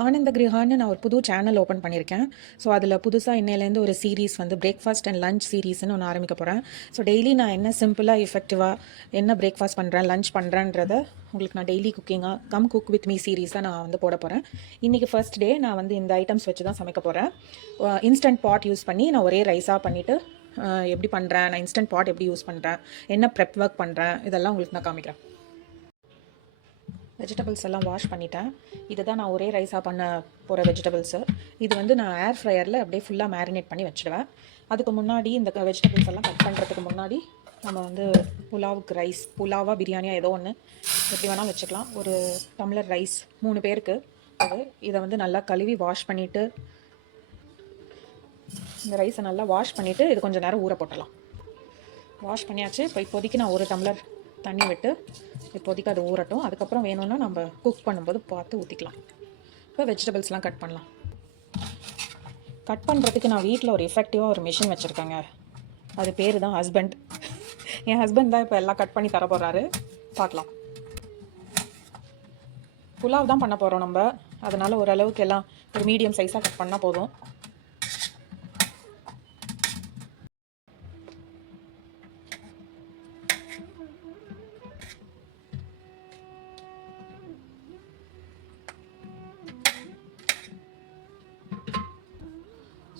ஆனந்த கிருஹான்னு நான் ஒரு புது சேனல் ஓப்பன் பண்ணியிருக்கேன். ஸோ அதில் புதுசாக இன்னையிலேருந்து ஒரு சீரீஸ் வந்து பிரேக்ஃபாஸ்ட் அண்ட் லஞ்ச் சீரீஸ்னு ஒன்று ஆரம்பிக்க போகிறேன். ஸோ டெய்லி நான் என்ன சிம்பிளாக எஃபெக்டிவாக என்ன பிரேக்ஃபாஸ்ட் பண்ணுறேன், லஞ்ச் பண்ணுறேன்றத உங்களுக்கு நான் டெய்லி குக்கிங்காக குக் வித் மீ சீரீஸாக நான் வந்து போட போகிறேன். இன்றைக்கி ஃபர்ஸ்ட் டே நான் வந்து இந்த ஐட்டம்ஸ் வச்சு தான் சமைக்க போகிறேன். இன்ஸ்டன்ட் பாட் யூஸ் பண்ணி நான் ஒரே ரைஸாக பண்ணிவிட்டு எப்படி பண்ணுறேன், நான் இன்ஸ்டன்ட் பாட் எப்படி யூஸ் பண்ணுறேன், என்ன ப்ரெப் ஒர்க் பண்ணுறேன், இதெல்லாம் உங்களுக்கு நான் காமிக்கிறேன். வெஜிடபிள்ஸ் எல்லாம் வாஷ் பண்ணிட்டேன். இதுதான் நான் ஒரே ரைஸாக பண்ண போகிற வெஜிடபிள்ஸு. இது வந்து நான் ஏர் ஃப்ரையரில் அப்படியே ஃபுல்லாக மேரினேட் பண்ணி வச்சுடுவேன். அதுக்கு முன்னாடி இந்த வெஜிடபிள்ஸ் எல்லாம் கட் பண்ணுறதுக்கு முன்னாடி நம்ம வந்து புலாவுக்கு ரைஸ், புலாவாக பிரியாணியாக ஏதோ ஒன்று எப்படி வேணாலும் வச்சுக்கலாம். ஒரு டம்ளர் ரைஸ் 3 பேருக்கு அது. இதை வந்து நல்லா கழுவி வாஷ் பண்ணிவிட்டு இந்த ரைஸை நல்லா வாஷ் பண்ணிவிட்டு இது கொஞ்சம் நேரம் ஊற போட்டலாம். வாஷ் பண்ணியாச்சு. இப்போ இப்போதைக்கு நான் 1 டம்ளர் தண்ணி விட்டு இப்போதைக்கு அது ஊறட்டும். அதுக்கப்புறம் வேணும்னா நம்ம குக் பண்ணும்போது பார்த்து ஊற்றிக்கலாம். இப்போ வெஜிடபிள்ஸ்லாம் கட் பண்ணலாம். கட் பண்ணுறதுக்கு நான் வீட்டில் ஒரு எஃபெக்டிவாக ஒரு மிஷின் வச்சுருக்கேங்க. அது பேர் தான் ஹஸ்பண்ட். என் ஹஸ்பண்ட் தான் இப்போ எல்லாம் கட் பண்ணி தர போகிறாரு. பார்க்கலாம். புலாவ் தான் பண்ண போகிறோம் நம்ம. அதனால் ஓரளவுக்கு எல்லாம் ஒரு மீடியம் சைஸாக கட் பண்ணால் போதும்.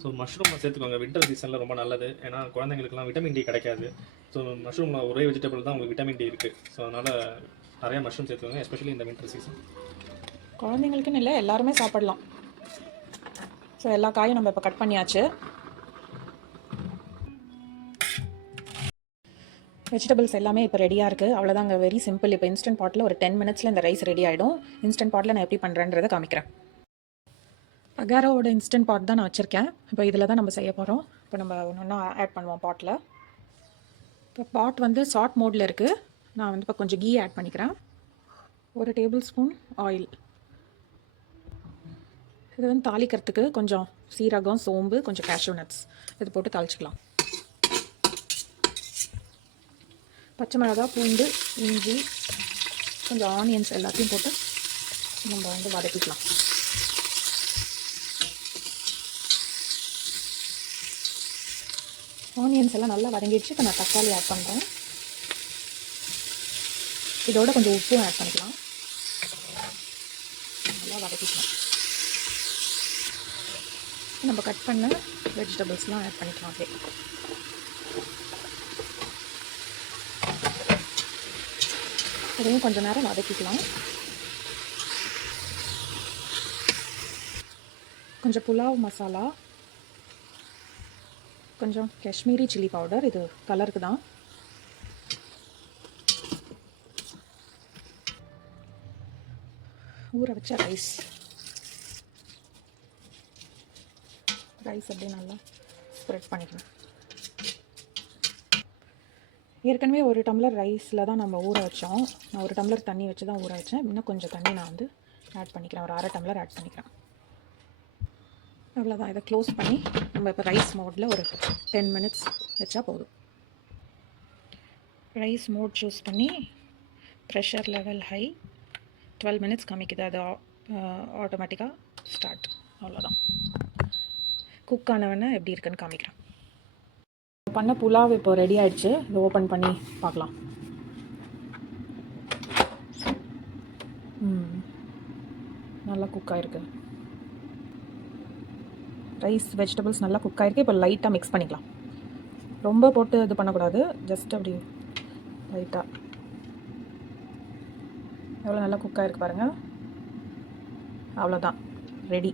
ஸோ மஷ்ரூமை சேர்த்துக்கோங்க. வின்டர் சீசனில் ரொம்ப நல்லது. ஏன்னா குழந்தைங்களுக்குலாம் விட்டமின் டி கிடைக்காது. ஸோ மஷ்ரூமில் ஒரே வெஜிடபிள் தான் உங்களுக்கு விட்டமின் டி இருக்குது. ஸோ அதனால் நிறையா மஷ்ரூம் சேர்த்துக்கோங்க, எஸ்பெஷலி இந்த வின்டர் சீசன். குழந்தைங்களுக்குன்னு இல்லை, எல்லாருமே சாப்பிடலாம். ஸோ எல்லா காயும் நம்ம இப்போ கட் பண்ணியாச்சு. வெஜிடபிள்ஸ் எல்லாமே இப்போ ரெடியாக இருக்குது. அவ்வளோதாங்க, வெரி சிம்பிள். இப்போ இன்ஸ்டன்ட் பாட்டில் ஒரு 10 மினிட்ஸில் இந்த ரைஸ் ரெடி ஆகிடும். இன்ஸ்டன்ட் பாட்டில் நான் எப்படி பண்ணுறேன்றதை காமிக்கிறேன். அகாரோவோட இன்ஸ்டன்ட் பாட் தான் நான் வச்சுருக்கேன். இப்போ இதில் தான் நம்ம செய்ய போகிறோம். இப்போ நம்ம ஒன்று ஆட் பண்ணுவோம் பாட்டில். இப்போ பாட் வந்து ஷார்ட் மோடில் இருக்குது. நான் வந்து இப்போ கொஞ்சம் கீ ஆட் பண்ணிக்கிறேன். 1 டேபிள் ஸ்பூன் ஆயில். இது வந்து தாளிக்கிறதுக்கு கொஞ்சம் சீரகம், சோம்பு, கொஞ்சம் கேஷ்யூ நட்ஸ் இது போட்டு தாளிச்சிக்கலாம். பச்சை மிளகா, பூண்டு, இஞ்சி, கொஞ்சம் ஆனியன்ஸ் எல்லாத்தையும் போட்டு நம்ம வந்து வதக்கிக்கலாம். ஆனியன்ஸ் எல்லாம் நல்லா வதங்கிடுச்சு. இப்போ நான் தக்காளி ஆட் பண்ணுறேன். இதோட கொஞ்சம் உப்பும் ஆட் பண்ணிக்கலாம். நல்லா வதக்கிக்கலாம். நம்ம கட் பண்ண வெஜிடபிள்ஸ்லாம் ஆட் பண்ணிக்கலாம். அப்படியே இதையும் கொஞ்சம் நேரம் வதக்கிக்கலாம். கொஞ்சம் புலாவ் மசாலா, கொஞ்சம் காஷ்மீரி சில்லி பவுடர், இது கலருக்கு தான். ஊற வச்ச ரைஸ் அப்படியே நல்லா ஸ்ப்ரெட் பண்ணிக்கணும். ஏற்கனவே 1 டம்ளர் ரைஸில் தான் நம்ம ஊற வச்சோம். நான் 1 டம்ளர் தண்ணி வச்சு தான் ஊற வச்சேன். இன்னும் கொஞ்சம் தண்ணி நான் வந்து ஆட் பண்ணிக்கிறேன். ஒரு 1/2 டம்ளர் ஆட் பண்ணிக்கிறேன். அவ்வளோதான். இதை க்ளோஸ் பண்ணி நம்ம இப்போ ரைஸ் மோடில் ஒரு 10 மினிட்ஸ் வச்சா போதும். ரைஸ் மோட் சூஸ் பண்ணி ப்ரெஷர் லெவல் ஹை, 12 மினிட்ஸ் காமிக்குது. அது ஆட்டோமேட்டிக்காக ஸ்டார்ட். அவ்வளோதான். குக் ஆனவொடனே எப்படி இருக்குன்னு காமிக்கிறேன். பண்ண புலாவ் இப்போ ரெடி ஆகிடுச்சு. இதை ஓப்பன் பண்ணி பார்க்கலாம். நல்லா குக் ஆகிருக்கு. ரைஸ் வெஜிடபிள்ஸ் நல்லா குக் ஆகிருக்கு. இப்போ லைட்டாக மிக்ஸ் பண்ணிக்கலாம். ரொம்ப போட்டு இது பண்ணக்கூடாது. ஜஸ்ட் அப்படி லைட்டாக. எவ்வளோ நல்லா குக் ஆகிருக்கு பாருங்கள். அவ்வளோதான், ரெடி.